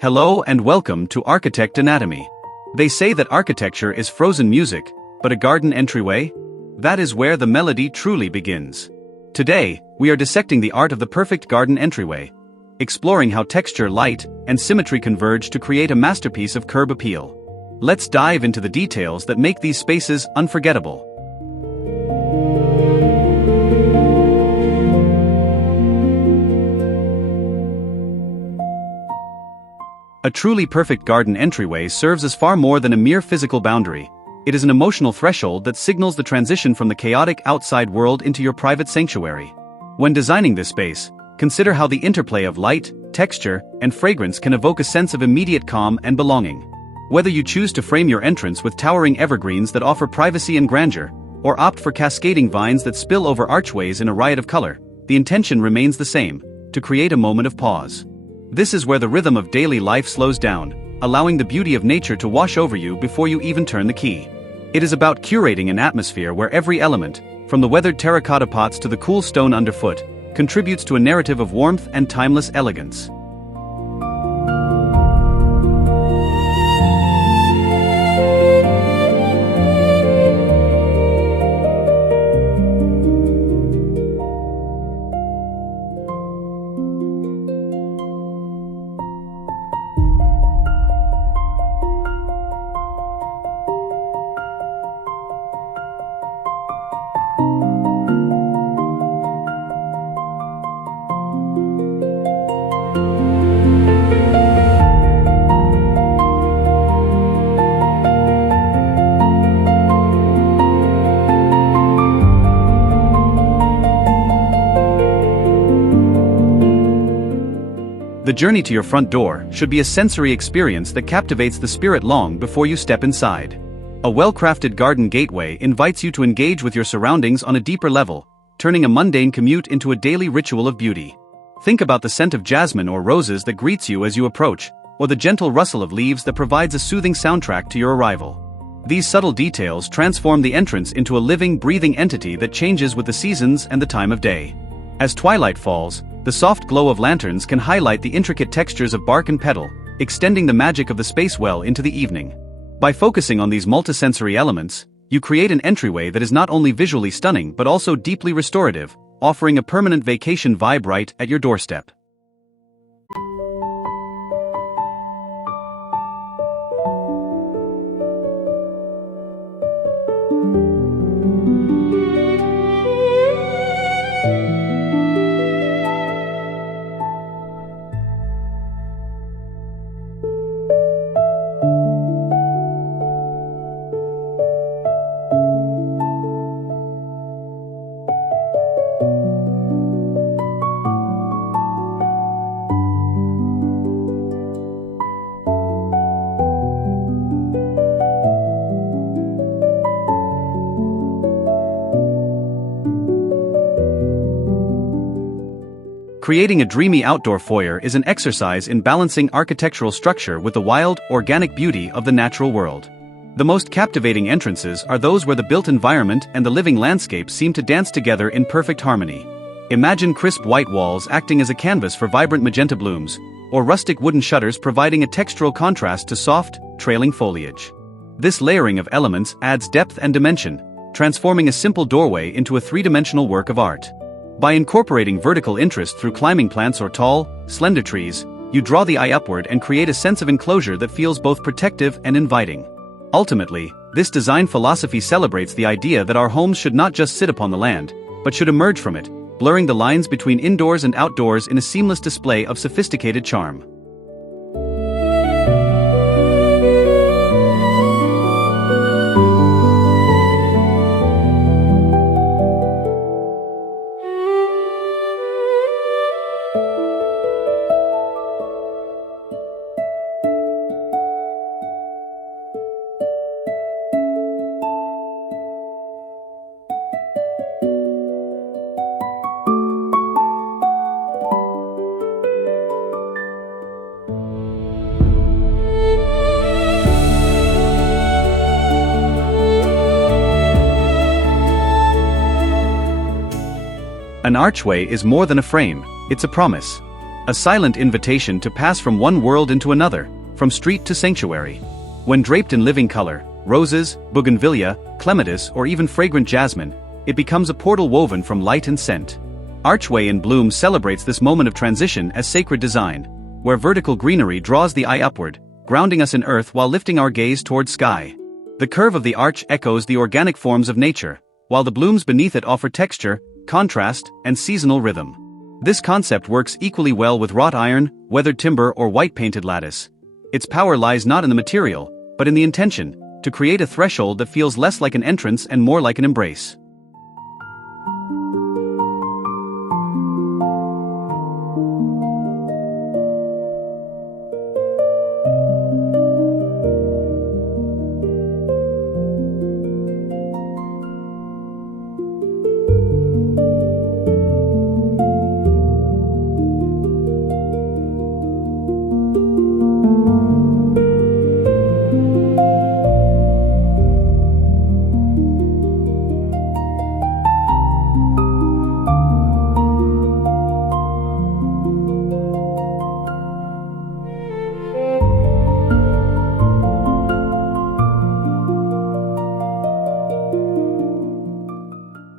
Hello and welcome to Architect Anatomy. They say that architecture is frozen music, but a garden entryway? That is where the melody truly begins. Today, we are dissecting the art of the perfect garden entryway, exploring how texture, light, and symmetry converge to create a masterpiece of curb appeal. Let's dive into the details that make these spaces unforgettable. A truly perfect garden entryway serves as far more than a mere physical boundary. It is an emotional threshold that signals the transition from the chaotic outside world into your private sanctuary. When designing this space, consider how the interplay of light, texture, and fragrance can evoke a sense of immediate calm and belonging. Whether you choose to frame your entrance with towering evergreens that offer privacy and grandeur, or opt for cascading vines that spill over archways in a riot of color, the intention remains the same: to create a moment of pause. This is where the rhythm of daily life slows down, allowing the beauty of nature to wash over you before you even turn the key. It is about curating an atmosphere where every element, from the weathered terracotta pots to the cool stone underfoot, contributes to a narrative of warmth and timeless elegance. The journey to your front door should be a sensory experience that captivates the spirit long before you step inside. A well-crafted garden gateway invites you to engage with your surroundings on a deeper level, turning a mundane commute into a daily ritual of beauty. Think about the scent of jasmine or roses that greets you as you approach, or the gentle rustle of leaves that provides a soothing soundtrack to your arrival. These subtle details transform the entrance into a living, breathing entity that changes with the seasons and the time of day. As twilight falls, the soft glow of lanterns can highlight the intricate textures of bark and petal, extending the magic of the space well into the evening. By focusing on these multisensory elements, you create an entryway that is not only visually stunning but also deeply restorative, offering a permanent vacation vibe right at your doorstep. Creating a dreamy outdoor foyer is an exercise in balancing architectural structure with the wild, organic beauty of the natural world. The most captivating entrances are those where the built environment and the living landscape seem to dance together in perfect harmony. Imagine crisp white walls acting as a canvas for vibrant magenta blooms, or rustic wooden shutters providing a textural contrast to soft, trailing foliage. This layering of elements adds depth and dimension, transforming a simple doorway into a three-dimensional work of art. By incorporating vertical interest through climbing plants or tall, slender trees, you draw the eye upward and create a sense of enclosure that feels both protective and inviting. Ultimately, this design philosophy celebrates the idea that our homes should not just sit upon the land, but should emerge from it, blurring the lines between indoors and outdoors in a seamless display of sophisticated charm. An archway is more than a frame, it's a promise. a silent invitation to pass from one world into another, from street to sanctuary. When draped in living color, roses, bougainvillea, clematis, or even fragrant jasmine, it becomes a portal woven from light and scent. Archway in Bloom celebrates this moment of transition as sacred design, where vertical greenery draws the eye upward, grounding us in earth while lifting our gaze toward sky. The curve of the arch echoes the organic forms of nature, while the blooms beneath it offer texture, contrast, and seasonal rhythm. This concept works equally well with wrought iron, weathered timber, or white-painted lattice. Its power lies not in the material, but in the intention, to create a threshold that feels less like an entrance and more like an embrace.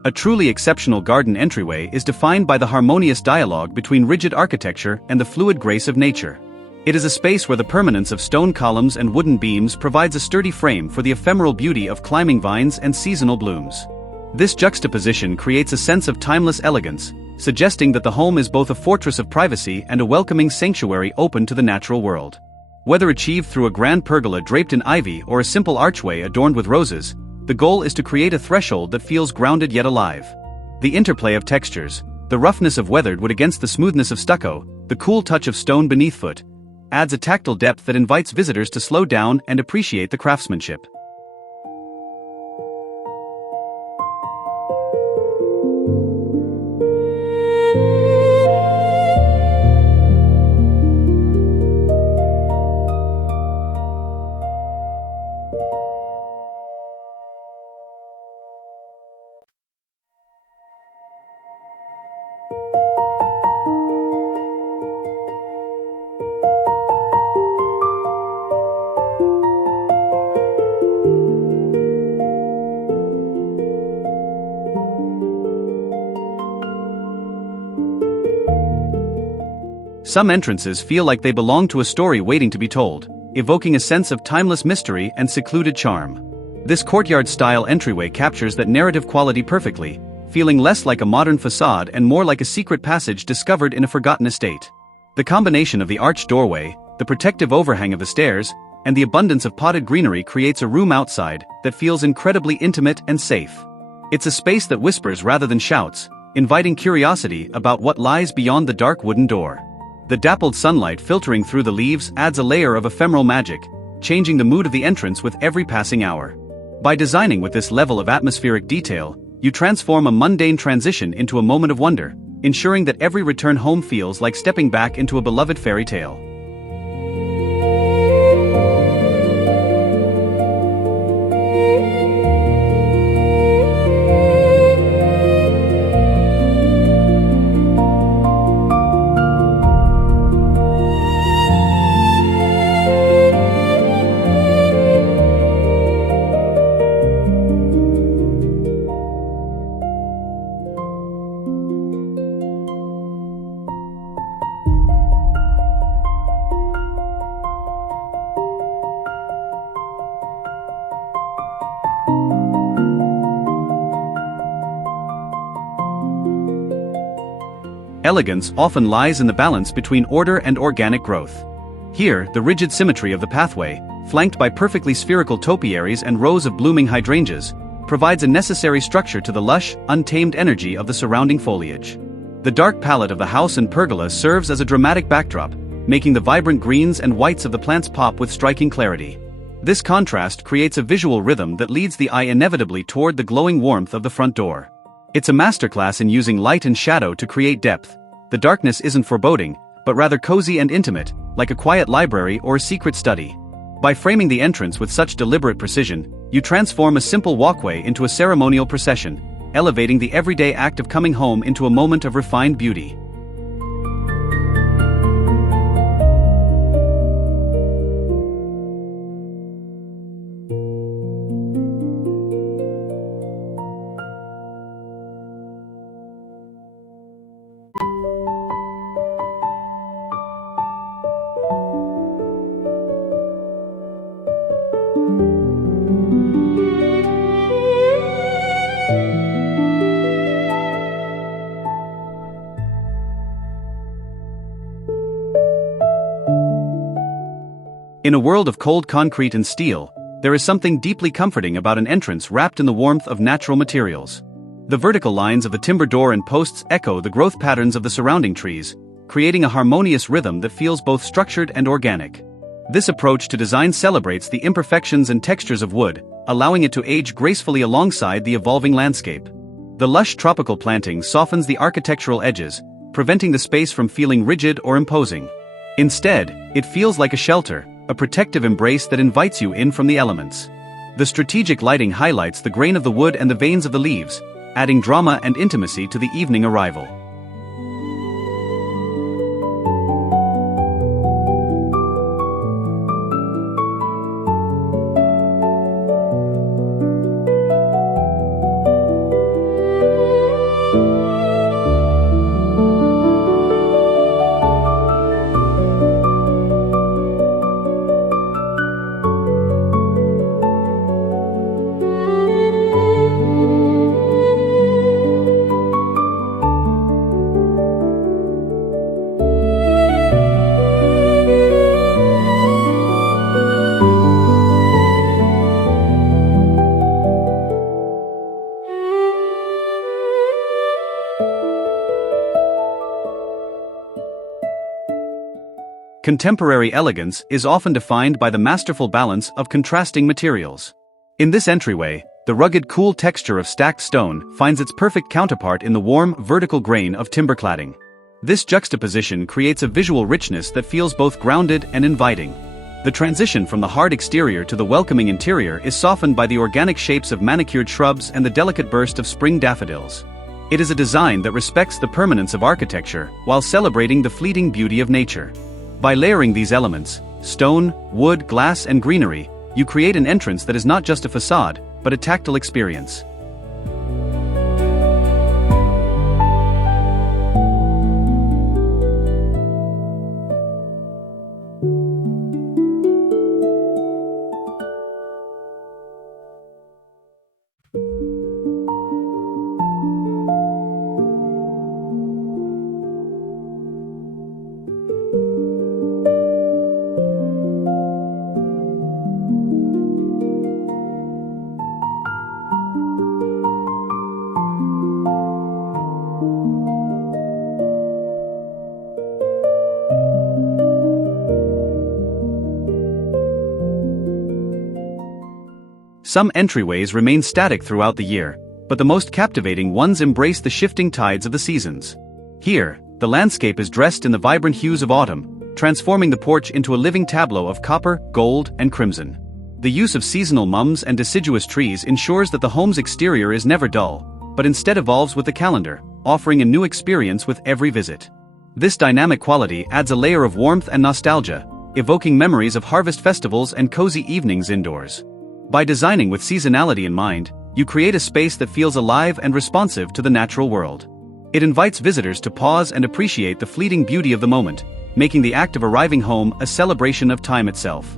A truly exceptional garden entryway is defined by the harmonious dialogue between rigid architecture and the fluid grace of nature. It is a space where the permanence of stone columns and wooden beams provides a sturdy frame for the ephemeral beauty of climbing vines and seasonal blooms. This juxtaposition creates a sense of timeless elegance, suggesting that the home is both a fortress of privacy and a welcoming sanctuary open to the natural world. Whether achieved through a grand pergola draped in ivy or a simple archway adorned with roses, the goal is to create a threshold that feels grounded yet alive. The interplay of textures, the roughness of weathered wood against the smoothness of stucco, the cool touch of stone beneath foot, adds a tactile depth that invites visitors to slow down and appreciate the craftsmanship. Some entrances feel like they belong to a story waiting to be told, evoking a sense of timeless mystery and secluded charm. This courtyard-style entryway captures that narrative quality perfectly, feeling less like a modern facade and more like a secret passage discovered in a forgotten estate. The combination of the arched doorway, the protective overhang of the stairs, and the abundance of potted greenery creates a room outside that feels incredibly intimate and safe. It's a space that whispers rather than shouts, inviting curiosity about what lies beyond the dark wooden door. The dappled sunlight filtering through the leaves adds a layer of ephemeral magic, changing the mood of the entrance with every passing hour. By designing with this level of atmospheric detail, you transform a mundane transition into a moment of wonder, ensuring that every return home feels like stepping back into a beloved fairy tale. Elegance often lies in the balance between order and organic growth. Here, the rigid symmetry of the pathway, flanked by perfectly spherical topiaries and rows of blooming hydrangeas, provides a necessary structure to the lush, untamed energy of the surrounding foliage. The dark palette of the house and pergola serves as a dramatic backdrop, making the vibrant greens and whites of the plants pop with striking clarity. This contrast creates a visual rhythm that leads the eye inevitably toward the glowing warmth of the front door. It's a masterclass in using light and shadow to create depth. The darkness isn't foreboding, but rather cozy and intimate, like a quiet library or a secret study. By framing the entrance with such deliberate precision, you transform a simple walkway into a ceremonial procession, elevating the everyday act of coming home into a moment of refined beauty. In a world of cold concrete and steel, there is something deeply comforting about an entrance wrapped in the warmth of natural materials. The vertical lines of the timber door and posts echo the growth patterns of the surrounding trees, creating a harmonious rhythm that feels both structured and organic. This approach to design celebrates the imperfections and textures of wood, allowing it to age gracefully alongside the evolving landscape. The lush tropical planting softens the architectural edges, preventing the space from feeling rigid or imposing. Instead, it feels like a shelter, a protective embrace that invites you in from the elements. The strategic lighting highlights the grain of the wood and the veins of the leaves, adding drama and intimacy to the evening arrival. Contemporary elegance is often defined by the masterful balance of contrasting materials. In this entryway, the rugged, cool texture of stacked stone finds its perfect counterpart in the warm, vertical grain of timber cladding. This juxtaposition creates a visual richness that feels both grounded and inviting. The transition from the hard exterior to the welcoming interior is softened by the organic shapes of manicured shrubs and the delicate burst of spring daffodils. It is a design that respects the permanence of architecture while celebrating the fleeting beauty of nature. By layering these elements, stone, wood, glass, and greenery, you create an entrance that is not just a facade, but a tactile experience. Some entryways remain static throughout the year, but the most captivating ones embrace the shifting tides of the seasons. Here, the landscape is dressed in the vibrant hues of autumn, transforming the porch into a living tableau of copper, gold, and crimson. The use of seasonal mums and deciduous trees ensures that the home's exterior is never dull, but instead evolves with the calendar, offering a new experience with every visit. This dynamic quality adds a layer of warmth and nostalgia, evoking memories of harvest festivals and cozy evenings indoors. By designing with seasonality in mind, you create a space that feels alive and responsive to the natural world. It invites visitors to pause and appreciate the fleeting beauty of the moment, making the act of arriving home a celebration of time itself.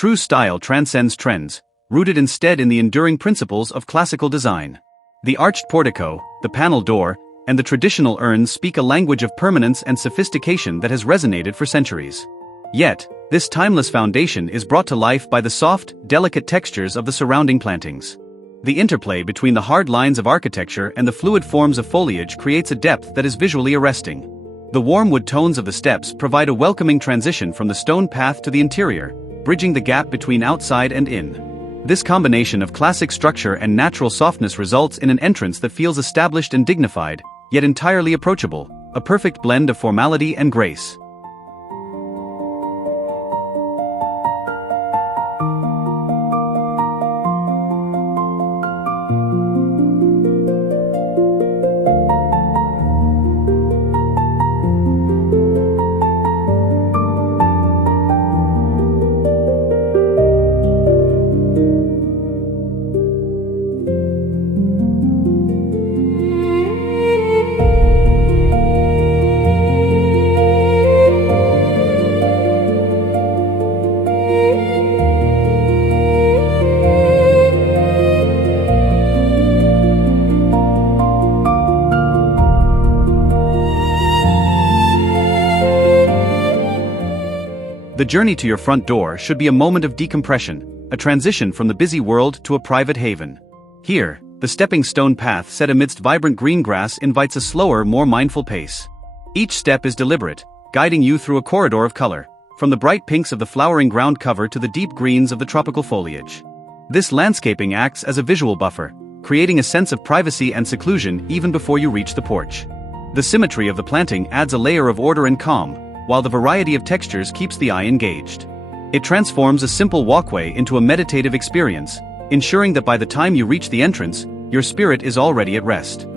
True style transcends trends, rooted instead in the enduring principles of classical design. The arched portico, the panel door, and the traditional urns speak a language of permanence and sophistication that has resonated for centuries. Yet, this timeless foundation is brought to life by the soft, delicate textures of the surrounding plantings. The interplay between the hard lines of architecture and the fluid forms of foliage creates a depth that is visually arresting. The warm wood tones of the steps provide a welcoming transition from the stone path to the interior, bridging the gap between outside and in. This combination of classic structure and natural softness results in an entrance that feels established and dignified, yet entirely approachable, a perfect blend of formality and grace. The journey to your front door should be a moment of decompression, a transition from the busy world to a private haven. Here, the stepping stone path set amidst vibrant green grass invites a slower, more mindful pace. Each step is deliberate, guiding you through a corridor of color, from the bright pinks of the flowering ground cover to the deep greens of the tropical foliage. This landscaping acts as a visual buffer, creating a sense of privacy and seclusion even before you reach the porch. The symmetry of the planting adds a layer of order and calm, while the variety of textures keeps the eye engaged. It transforms a simple walkway into a meditative experience, ensuring that by the time you reach the entrance, your spirit is already at rest.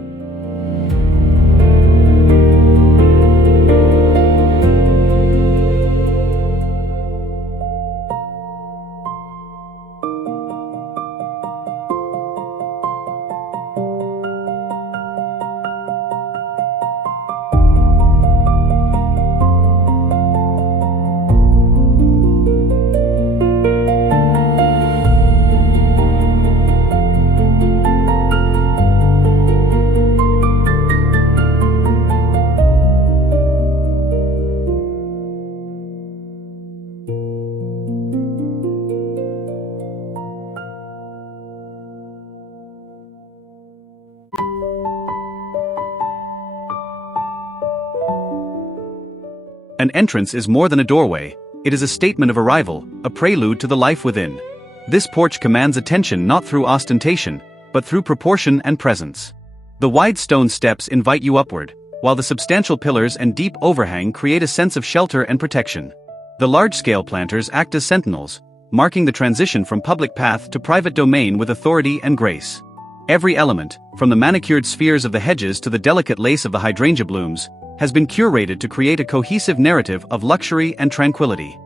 An entrance is more than a doorway, it is a statement of arrival, a prelude to the life within. This porch commands attention not through ostentation, but through proportion and presence. The wide stone steps invite you upward, while the substantial pillars and deep overhang create a sense of shelter and protection. The large-scale planters act as sentinels, marking the transition from public path to private domain with authority and grace. Every element, from the manicured spheres of the hedges to the delicate lace of the hydrangea blooms, has been curated to create a cohesive narrative of luxury and tranquility.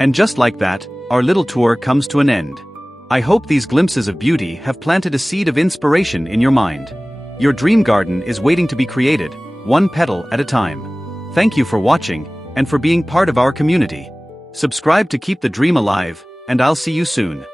And just like that, our little tour comes to an end. I hope these glimpses of beauty have planted a seed of inspiration in your mind. Your dream garden is waiting to be created, one petal at a time. Thank you for watching, and for being part of our community. Subscribe to keep the dream alive, and I'll see you soon.